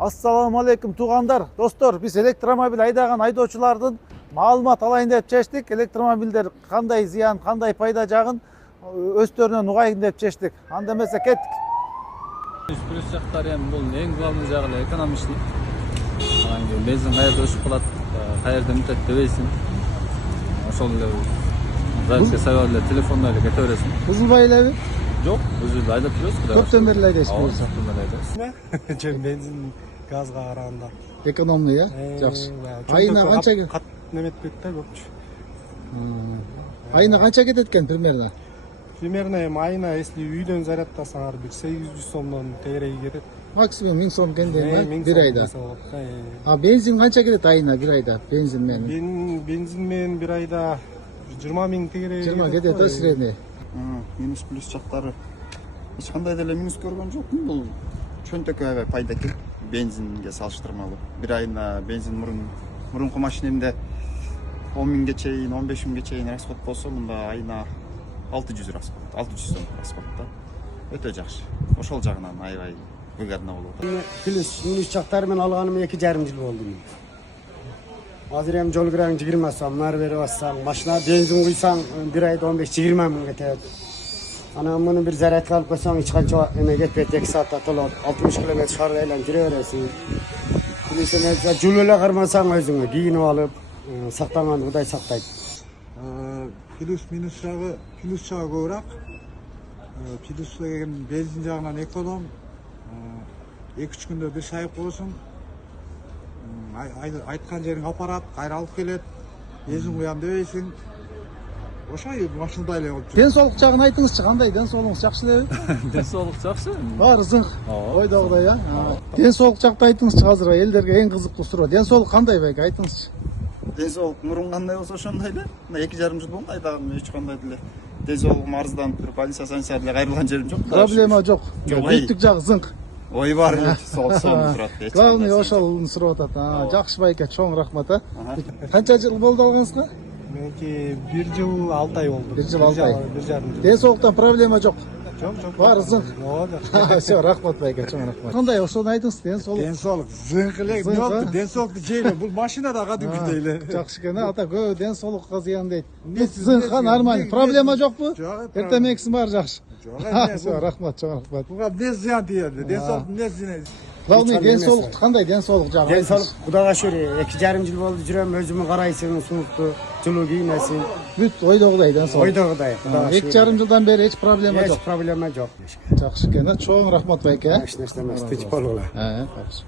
Assalamu alaikum tуугандар, достор. Биз электромобиль айдаган айдоочулардын маалымат алайын деп чечтик. Электромобилдер кандай зыян, кандай пайда жагын өздөрүнөн угайын деп чечтик. Анда эмесе кеттик. Плюс жактары эми бул эң главный жагы эле экономичный. Бензин каерде өсүп калат, каерде мынтет дебейсиң. Ошол эле зарядка сабап эле телефондо эле кете бересиң. Бузулбай элеби? Жок, өзү айдап жүрөсүң. Көптөн бери айдайсыз болсо. Жөн бензин газга караганда Экономный, я? Жакшы. Айына канча кат неметпейт да көпчү. Айына канча кетет экен примерно? Примерно эми айына если үйдөн зарядтасаңар бир 800 сомдон тегереги кетет. Максимум 1000 сом кенден бир айда. Да. Бензин канча кетет айына бир айда? Бензин менен. Бензин менен бир айда 20 миң тегереги 20 кетет да средний. Минус плюс жактары эч кандай деле минус көргөн жокмун. Бул чөнтөккө аябай пайда экен бензинге салыштырмалуу. Бир айына бензин мурунку машинемде 10 миңге чейин, 15 миңге чейин расход болсо, мында айына 600 расход, 600 сом расход да. Өтө жакшы. Ошол жагынан аябай выгодно болот. Плюс минус жактары менен алганым 2,5 жыл болду. Азыр эми жол кираң 20 сом, нары берип атсаң, машина бензин куйсаң бир айда 15-20 миң кетет. Анан муну бир зарядка алып койсоң эч канча эме кетпейт, 2 саатта толот, 60 км шаар айланып жүрө бересиң. Плюс эми жол эле кармасаң өзүңө кийинип алып, сактанган Кудай сактайт. Плюс минус жагы, плюс жагы көбүрөөк. Плюс деген бензин жагынан эконом. 2-3 күндө бир шайып коесуң. Айткан жериң апарат, кайра алып келет. Бензин куям дебейсиң. Ошой машинада эле болуп Ден соолук жагын айтыңызчы, кандай ден соолугуңуз жакшы элеби? Ден соолук жакшы. Баары зың. Ойдогудай, я. Ден соолук жакты айтыңызчы, азыр элдерге эң кызыктуу суроо. Ден соолук кандай байке айтыңызчы? Ден соолук мурун кандай болсо ошондой эле. Мына 2,5 жыл болду айдаган, эч кандай деле ден соолугум арызданып туруп больница деле кайрылган жерим жок. Проблема жок. Жок. Бүттүк жагы зың. Ой бар эле, сол турат. Главный ошол сурап атат. Жакшы байке, чоң рахмат, а. Канча жыл болду алганыңызга? Меники 1 жыл 6 ай болду. 1 жыл 6 ай. 1,5 жыл. Ден соолуктан проблема жок. Жок. Баары зың. Ооба. Все, рахмат байке, чоң рахмат. Кандай ошону айтыңыз, ден соолук. Ден соолук зыңк эле. Зыңк, Не болду? а? Ден соолукту жейле. Бул машинада кадимкидей эле. Жакшы экен, ата көбү ден соолукка зыян дейт. Биз зыңка нормально. Проблема жокпу? Жок. Эртемексин баары жакшы. Жок. Все, рахмат, чоң рахмат. Буга не зыян тиеди? Ден соолуктун не зыяны? Главный ден соолук кандай ден соолук жагы? Ден соолук Кудайга шүгүр 2,5 жыл болду жүрөм, өзүмө карайсың, суукту, жылуу кийинесиң. Бүт ойдогудай ден соолук. Ойдогудай, Кудайга шүгүр. 2,5 жылдан бери эч проблема Эч жок. проблема жок. Жакшы экен, чоң рахмат байке. Эч нерсе эмес, тынч болгула. Жакшы.